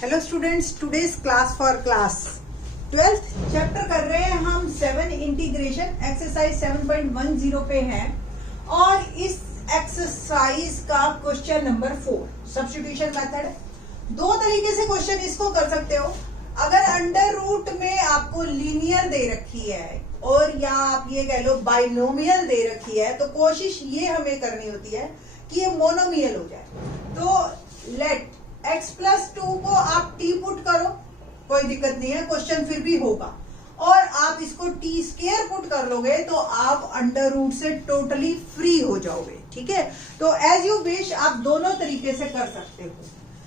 Hello students, today's class for class 12th chapter कर रहे हैं हम 7 इंटीग्रेशन एक्सरसाइज 7.10 पे हैं और इस एक्सरसाइज का क्वेश्चन नंबर 4 सब्स्टिट्यूशन मेथड है। दो तरीके से क्वेश्चन इसको कर सकते हो। अगर अंडर रूट में आपको लीनियर दे रखी है और या आप ये कह लो बाइनोमियल दे रखी है तो कोशिश ये हमें करनी होती है कि ये मोनोमियल हो जाए। तो लेट x प्लस 2 को आप t पुट करो, कोई दिक्कत नहीं है, क्वेश्चन फिर भी होगा। और आप इसको t स्क्वायर पुट कर लोगे तो आप अंडर रूट से टोटली फ्री हो जाओगे। ठीक है, तो एज यू विश आप दोनों तरीके से कर सकते हो।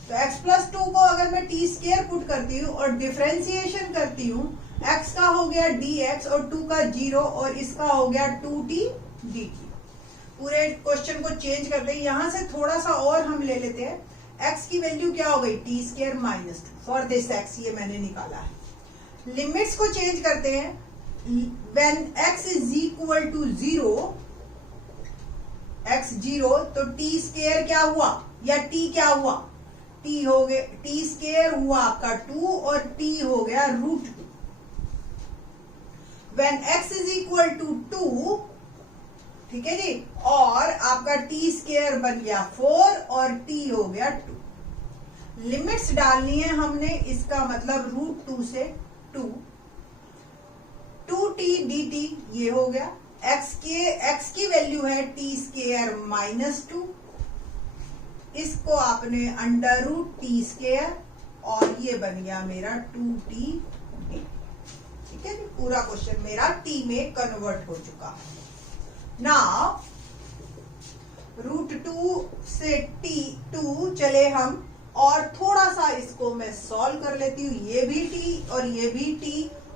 तो x प्लस 2 को अगर मैं t स्क्वायर पुट करती हूँ और डिफरेंशिएशन करती हूँ, x का हो गया dx और 2 का 0 और इसका हो गया 2t dt। पूरे क्वेश्चन को चेंज करते हैं, यहां से थोड़ा सा और हम ले लेते हैं। x की वैल्यू क्या हो गई T square minus 2 for this x, ये मैंने निकाला है। लिमिट्स को चेंज करते हैं। When x is equal to 0, x 0 तो टी स्क्वायर क्या हुआ या t क्या हुआ, t हो गया, टी स्क्वायर हुआ आपका 2 और t हो गया root 2। When x is equal to 2, ठीक है जी, और आपका टी स्क्वायर बन गया 4 और t हो गया 2। लिमिट्स डालनी है हमने, इसका मतलब रूट 2 से 2, 2t dt ये हो गया। x की वैल्यू है टी स्क्वायर माइनस 2, इसको आपने अंडर रूट टी स्क्वायर और ये बन गया मेरा 2t dt। ठीक है, पूरा क्वेश्चन मेरा t में कन्वर्ट हो चुका है। नाउ रूट 2 से t2 चले हम और थोड़ा सा इसको मैं सॉल्व कर लेती हूँ। ये भी t और ये भी t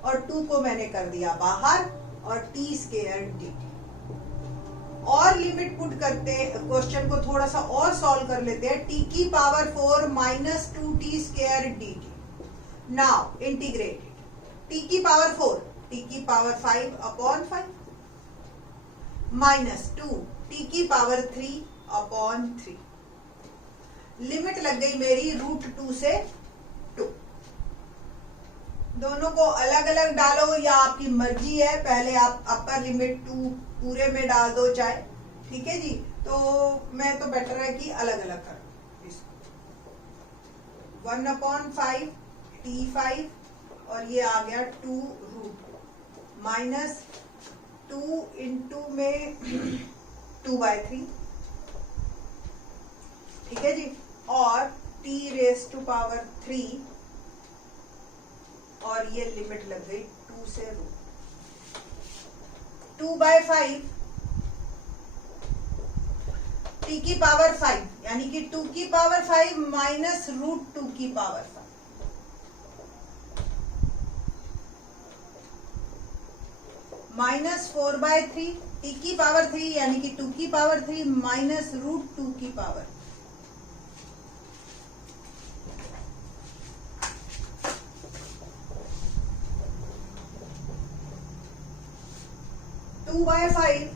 और 2 को मैंने कर दिया बाहर और t स्क्वायर dt। और लिमिट पुट करते, क्वेश्चन को थोड़ा सा और सॉल्व कर लेते हैं। t की power 4 minus 2t square dt। Now integrate t की पावर 4, t की पावर 5 अपॉन 5 माइनस 2 t की पावर 3 अपॉन 3। लिमिट लग गई मेरी रूट 2 से 2। दोनों को अलग अलग डालो या आपकी मर्जी है, पहले आप अपर लिमिट 2 पूरे में डाल दो चाहे। ठीक है जी, तो मैं तो बेटर है कि अलग अलग करो इसको। 1 अपॉन 5 t5 और ये आ गया 2 रूट माइनस 2 इंटू में 2/3। ठीक है जी, और t रेस टू पावर 3 और ये लिमिट लग गई 2 से रूट 2/5 t की पावर 5 यानी कि 2 की पावर 5 माइनस रूट 2 की पावर 5 माइनस 4/3 t की पावर 3 यानी कि 2 की पावर 3 माइनस रूट 2 की power 2/5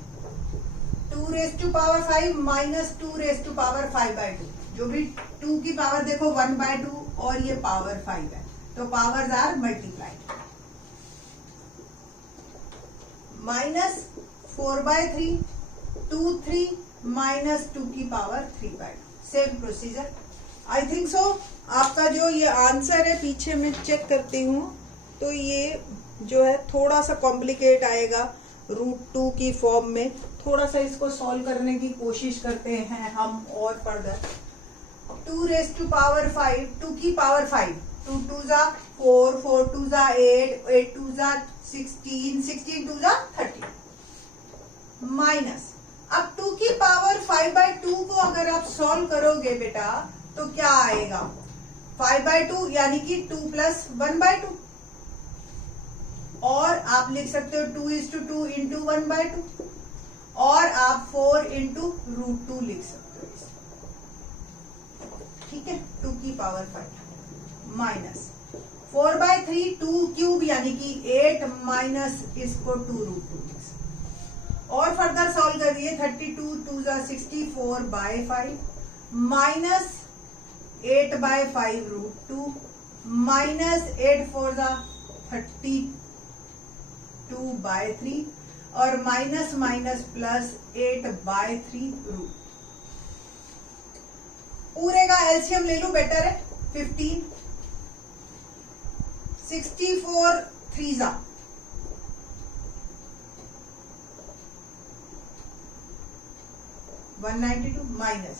2 raise to power 5 minus 2 raise to power 5/2। जो भी 2 की पावर देखो 1/2 और ये पावर 5 है तो powers are multiplied. Minus 4/3 2 3 minus 2 की power 3/2। Same procedure. I think so आपका जो ये आंसर है, पीछे मैं चेक करती हूँ तो ये जो है थोड़ा सा कॉम्प्लिकेट आएगा रूट 2 की फॉर्म में। थोड़ा सा इसको सॉल्व करने की कोशिश करते हैं हम और फर्दर। 2 रेस टू पावर 5 2 की पावर 5 2 2 जा 4 4 2 जा 8 8 2 जा 16 16 2 जा 30 माइनस। अब 2 की पावर 5/2 को अगर आप सॉल्व करोगे बेटा तो क्या आएगा 5/2 यानी कि 2 प्लस 1/2 और आप लिख सकते हो 2:2 इंटू 1/2 और आप 4 इंटू रूट 2 लिख सकते हो। ठीक है, 2 की पावर 5 माइनस 4/3 2 क्यूब यानी कि 8 माइनस इसको 2 रूट 2 लिख सकते और फर्दर सॉल्व करिए। 32 2 जा 64/5 माइनस 8/5 रूट 2 माइनस 8 4 32/3 और माइनस माइनस प्लस 8/3 रूट। पूरे का एलसीएम ले लूं, बेटर है। 15 64 3 192 माइनस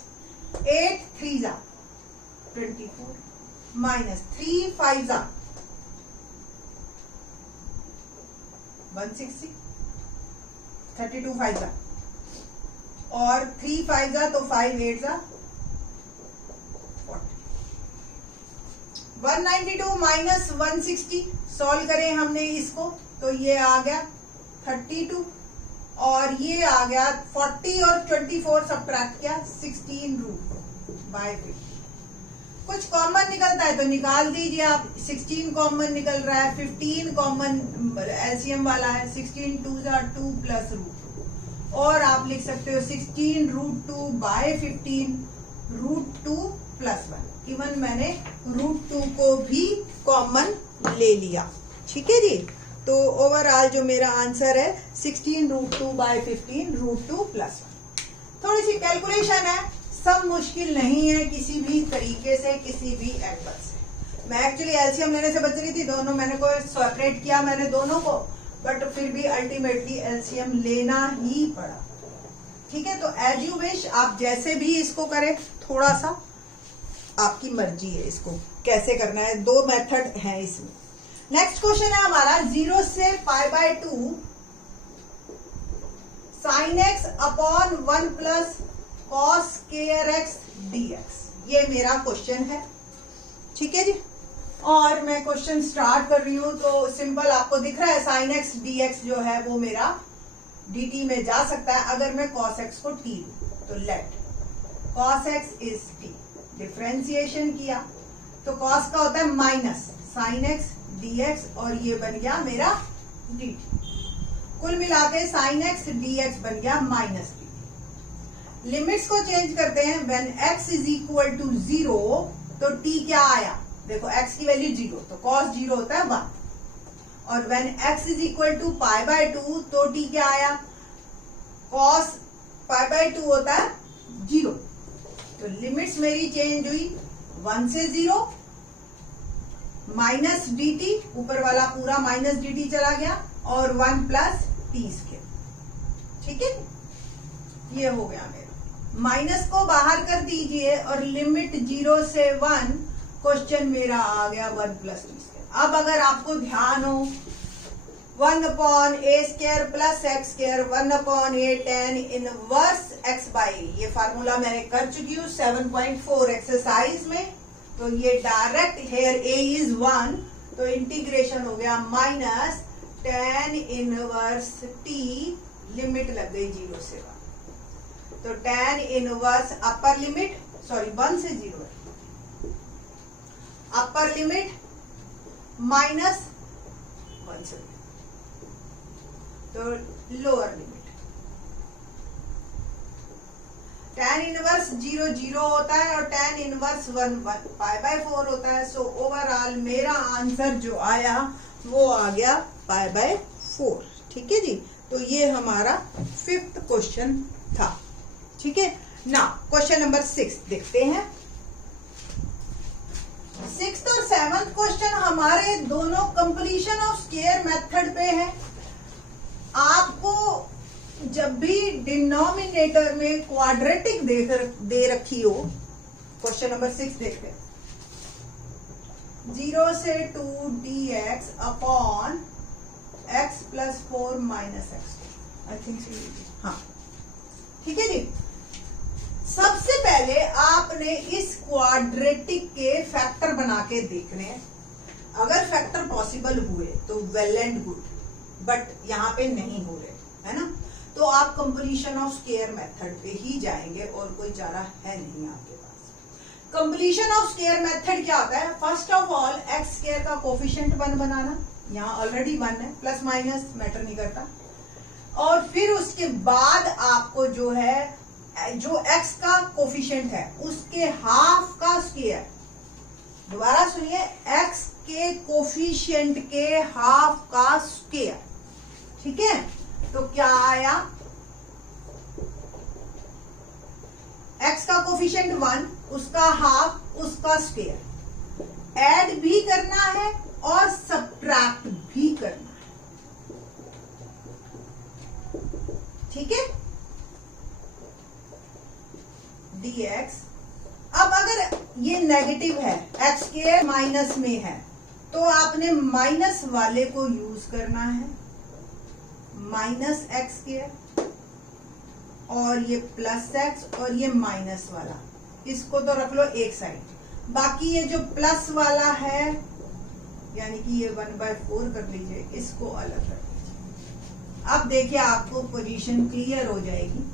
8 3 24 माइनस 3 5 160 32 5 और 3 5 तो 5 8 192 माइनस 160 सॉल्व करें हमने इसको तो ये आ गया 32 और ये आ गया 40 और 24 सब्ट्रैक्ट किया 16 रूट बाय 50। कुछ कॉमन निकलता है तो निकाल दीजिए आप। 16 कॉमन निकल रहा है, 15 कॉमन एलसीएम वाला है, 16 2 2 प्लस रूट, और आप लिख सकते हो 16 root 2 by 15 root 2 plus 1। Even मैंने रूट 2 को भी कॉमन ले लिया। ठीक है जी, तो ओवरऑल जो मेरा आंसर है 16 रूट 2 बाय 15 रूट 2 प्लस 1। थोड़ी सी कैलकुलेशन है, सब मुश्किल नहीं है किसी भी तरीके से, किसी भी एंगल से। मैं एक्चुअली एलसीएम लेने से बच रही थी, दोनों मैंने को सेपरेट किया मैंने दोनों को, बट फिर भी अल्टीमेटली एलसीएम लेना ही पड़ा। ठीक है, तो एज यू विश, आप जैसे भी इसको करें, थोड़ा सा आपकी मर्जी है इसको कैसे करना है। दो मेथड है इसमें। नेक्स्ट क्वेश्चन है हमारा 0 से π/2 sin x upon 1 plus cos square x dx। ये मेरा क्वेश्चन है। ठीक है जी, और मैं क्वेश्चन स्टार्ट कर रही हूं तो सिंपल आपको दिख रहा है sin x dx जो है वो मेरा dt में जा सकता है अगर मैं cos x को t लूं। तो let cos x is t, differentiation किया तो cos का होता है माइनस sin x dx और ये बन गया मेरा dt। कुल मिला के sin x dx बन गया माइनस dt। लिमिट्स को चेंज करते हैं। When x is equal to 0 तो t क्या आया, देखो x की वैल्यू 0 तो cos 0 होता है 1, और when x is equal to π/2 तो t क्या आया, cos π/2 होता है 0। तो लिमिट्स मेरी चेंज हुई 1 से 0, माइनस dt, ऊपर वाला पूरा माइनस dt चला गया, और 1 प्लस t स्क्वायर। ठीक है, ये हो गया मेरा। माइनस को बाहर कर दीजिए और लिमिट 0 से 1, क्वेश्चन मेरा आ गया 1 प्लस टी स्क्वायर। अब अगर आपको ध्यान हो 1 upon a square plus x square 1 upon a tan inverse x by, ये फार्मूला मैंने कर चुकी हूँ 7.4 एक्सरसाइज में। तो ये डायरेक्ट हेयर a इज 1, तो इंटीग्रेशन हो गया minus tan inverse t, limit लग गई 0 से 1, तो tan inverse upper limit, sorry 1 से 0 है, अपर लिमिट माइनस 1 से 1, तो लोअर लिमिट tan इनवर्स 0 0 होता है और tan इनवर्स 1 1 π/4 होता है। सो ओवरऑल मेरा आंसर जो आया वो आ गया π/4। ठीक है जी, तो ये हमारा 5th क्वेश्चन था। ठीक है ना, क्वेश्चन नंबर 6 देखते हैं। 6th और 7th क्वेश्चन हमारे दोनों कंप्लीशन ऑफ स्क्वायर मेथड पे है। आपको जब भी डिनोमिनेटर में क्वाड्रेटिक दे रखी हो, क्वेश्चन नंबर 6 देखते हैं। 0 से 2 dx upon x plus 4 minus x। I think हाँ, ठीक है जी। सबसे पहले आपने इस क्वाड्रेटिक के फैक्टर बना के देखने हैं। अगर फैक्टर पॉसिबल हुए तो वेल एंड गुड, बट यहाँ पे नहीं हो रहे, है ना, तो आप कंप्लीशन ऑफ स्क्वायर मेथड पे ही जाएंगे और कोई चारा है नहीं आपके पास। कंप्लीशन ऑफ स्क्वायर मेथड क्या होता है, first of all x square का कोफिशिएंट 1 बनाना, यहाँ ऑलरेडी 1 है, प्लस माइनस मैटर नहीं करता, और फिर उसके बाद आपको जो है जो x का कोफिशिएंट है उसके हाफ का स्क्वायर दोबारा सुनिए, x के कोफिशिएंट के हाफ का स्क्वायर, ठीक है। तो क्या आया, x का कोफिशिएंट 1, उसका हाफ, उसका स्क्वायर। ऐड भी करना है और सब्ट्रैक्ट भी करना है, ठीक है। dx, अब अगर ये नेगेटिव है, एक्स स्क्वायर माइनस में है, तो आपने माइनस वाले को यूज करना है, माइनस एक्स स्क्वायर, और ये प्लस एक्स और ये माइनस वाला, इसको तो रख लो एक साइड। बाकी ये जो प्लस वाला है, यानी कि ये 1/4 कर लीजिए, इसको अलग रख लीजिए। अब देखिए आपको पोजीशन क्लियर हो जाएगी।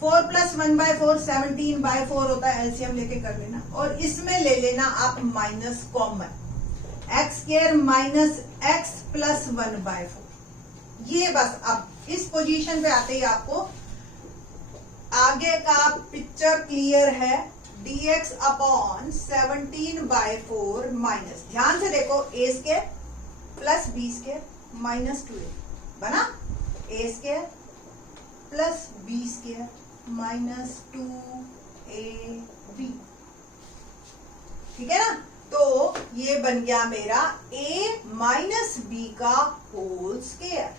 4 + 1/4 17/4 होता है, एलसीएम लेके कर लेना, और इसमें ले लेना आप minus common, x square minus x plus 1/4। ये बस अब इस पोजीशन पे आते ही आपको आगे का पिक्चर क्लियर है। dx अपॉन 17/4 माइनस, ध्यान से देखो, a square plus b square minus 2a बना, a square plus b square minus 2ab, ठीक है ना। तो ये बन गया मेरा a माइनस b का होल स्क्वायर।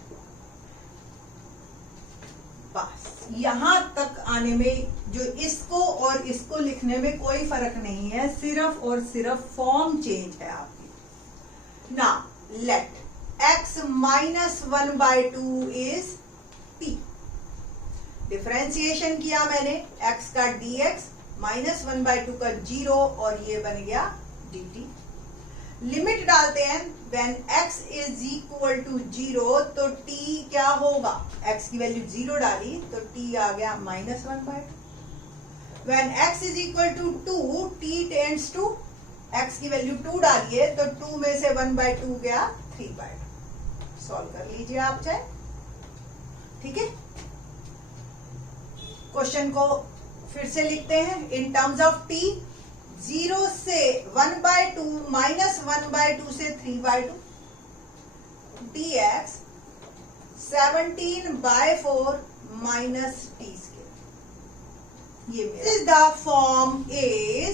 बस यहां तक आने में जो इसको और इसको लिखने में कोई फर्क नहीं है, सिर्फ और सिर्फ फॉर्म चेंज है आपकी। ना let x minus 1/2 is p, differentiation किया मैंने, x का dx माइनस 1/2 का 0, और ये बन गया dt। लिमिट डालते हैं, when x is equal to 0, तो t क्या होगा, x की वैल्यू 0 डाली तो t आ गया minus 1/2। when x is equal to 2, t tends to, x की वैल्यू 2 डालिए तो 2 में से 1/2 गया 3/2। सॉल्व कर लीजिए आप चाहे, ठीक है। क्वेश्चन को फिर से लिखते हैं इन टर्म्स ऑफ t। 0 से 1/2 माइनस 1/2 से 3/2, dx 17/4 माइनस t स्क्वायर। ये is the form is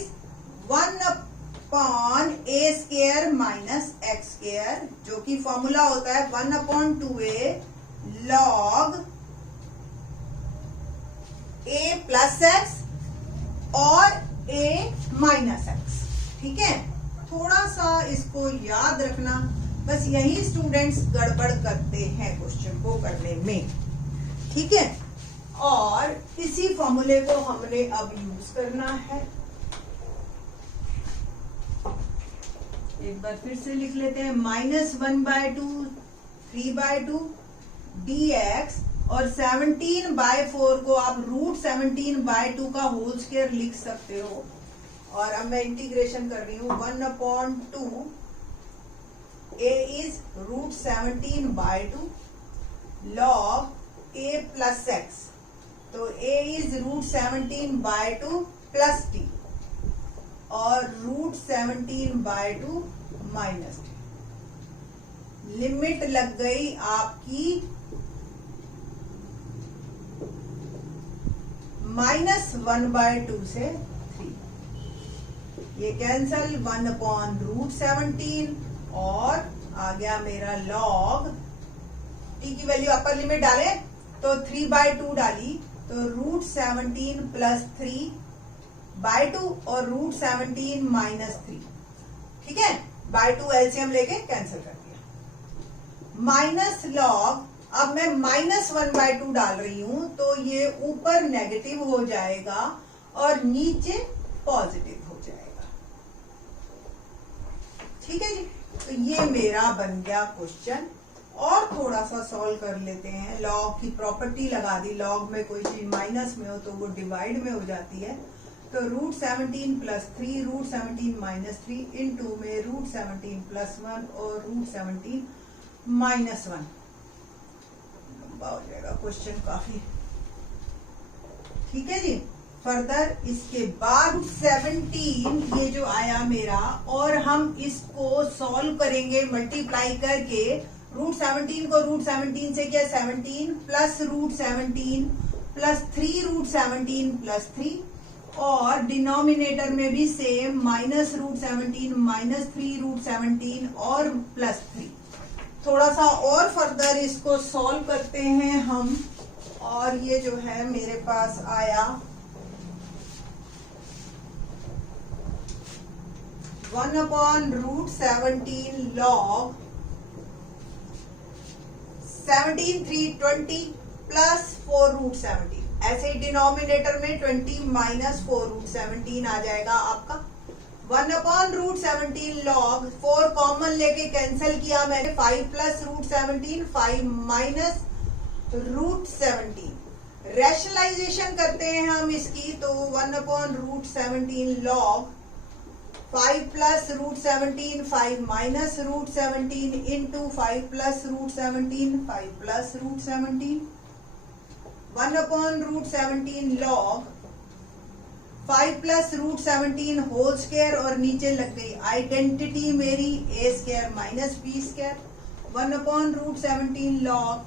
1/a square minus x square, जो कि फॉर्मूला होता है 1/2a log a plus x और a माइनस एक्स, ठीक है। थोड़ा सा इसको याद रखना, बस यही स्टूडेंट्स गड़बड़ करते हैं क्वेश्चन को करने में, ठीक है। और इसी फॉर्मूले को हमने अब यूज करना है। एक बार फिर से लिख लेते हैं, माइनस 1/2 3/2 dx, और 17/4 को आप √17/2 का होल स्क्वायर लिख सकते हो। और अब मैं इंटीग्रेशन कर रही हूं, 1/2 a is √17/2 log a plus x, तो a इज √17/2 प्लस t, और √17/2 माइनस t। लिमिट लग गई आपकी माइनस 1/2 से 3, ये कैंसल, 1/√17, और आ गया मेरा लॉग t की वैल्यू अपर लिमिट डाले तो 3/2 डाली, तो √17 प्लस 3/2 और √17 माइनस 3, ठीक है। /2 एलसीएम लेके कैंसिल कर दिया। माइनस लॉग, अब मैं माइनस 1/2 डाल रही हूं, तो ये ऊपर नेगेटिव हो जाएगा और नीचे पॉजिटिव हो जाएगा, ठीक है जी। तो ये मेरा बन गया क्वेश्चन। और थोड़ा सा सॉल्व कर लेते हैं। लॉग की प्रॉपर्टी लगा दी, लॉग में कोई चीज माइनस में हो तो वो डिवाइड में हो जाती है। तो √17 प्लस 3, √17 माइनस 3 इंटू में √17 प्लस 1 और √17 माइनस 1। लंबा हो जाएगा क्वेश्चन काफी, ठीक है जी। फर्दर इसके बाद 17 ये जो आया मेरा, और हम इसको सॉल्व करेंगे मल्टीप्लाई करके। रूट 17 को रूट 17 से क्या 17 plus root 17 plus 3 root 17 plus 3, और डिनोमिनेटर में भी same minus root 17 minus 3 root 17 और प्लस 3। थोड़ा सा और फर्दर इसको सॉल्व करते हैं हम, और ये जो है मेरे पास आया 1/√17 log 17 3 20 प्लस 4 रूट 17। ऐसे ही डिनोमिनेटर में 20 माइनस 4 रूट 17 आ जाएगा आपका। 1/√17 log 4 कॉमन लेके कैंसिल किया मैंने, 5 plus root 17 5 minus root 17। Rationalisation करते हैं हम इसकी, तो 1/√17 log 5 plus root 17 5 minus root 17 into 5 plus root 17 5 plus root 17। 1/√17 log 5 plus root 17 होल स्क्वायर, और नीचे लग गई आइडेंटिटी मेरी a square minus b square. 1/√17 log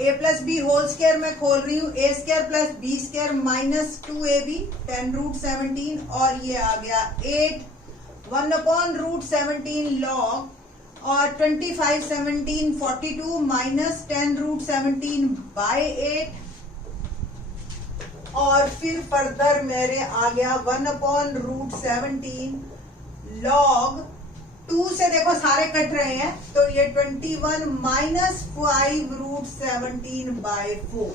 a plus b whole square मैं खोल रही हूँ, a square plus b square minus 2ab 10 root 17, और ये आ गया 8। 1/√17 log और 25 17 42 माइनस 10 रूट 17 बाय 8, और फिर फर्दर मेरे आ गया 1/√17 log 2 से देखो सारे कट रहे हैं, तो ये 21 माइनस 5 रूट 17 बाय 4।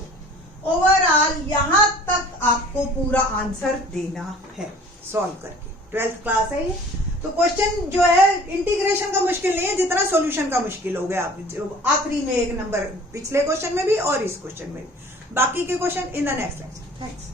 ओवरऑल यहां तक आपको पूरा आंसर देना है सॉल्व करके। 12th क्लास है ये, तो क्वेश्चन जो है इंटीग्रेशन का मुश्किल नहीं है जितना सॉल्यूशन का मुश्किल हो गया। जो आखिरी में एक नंबर पिछले क्वेश्चन में भी और इस क्वेश्चन में भी, बाकी के question in the next lecture. Thanks.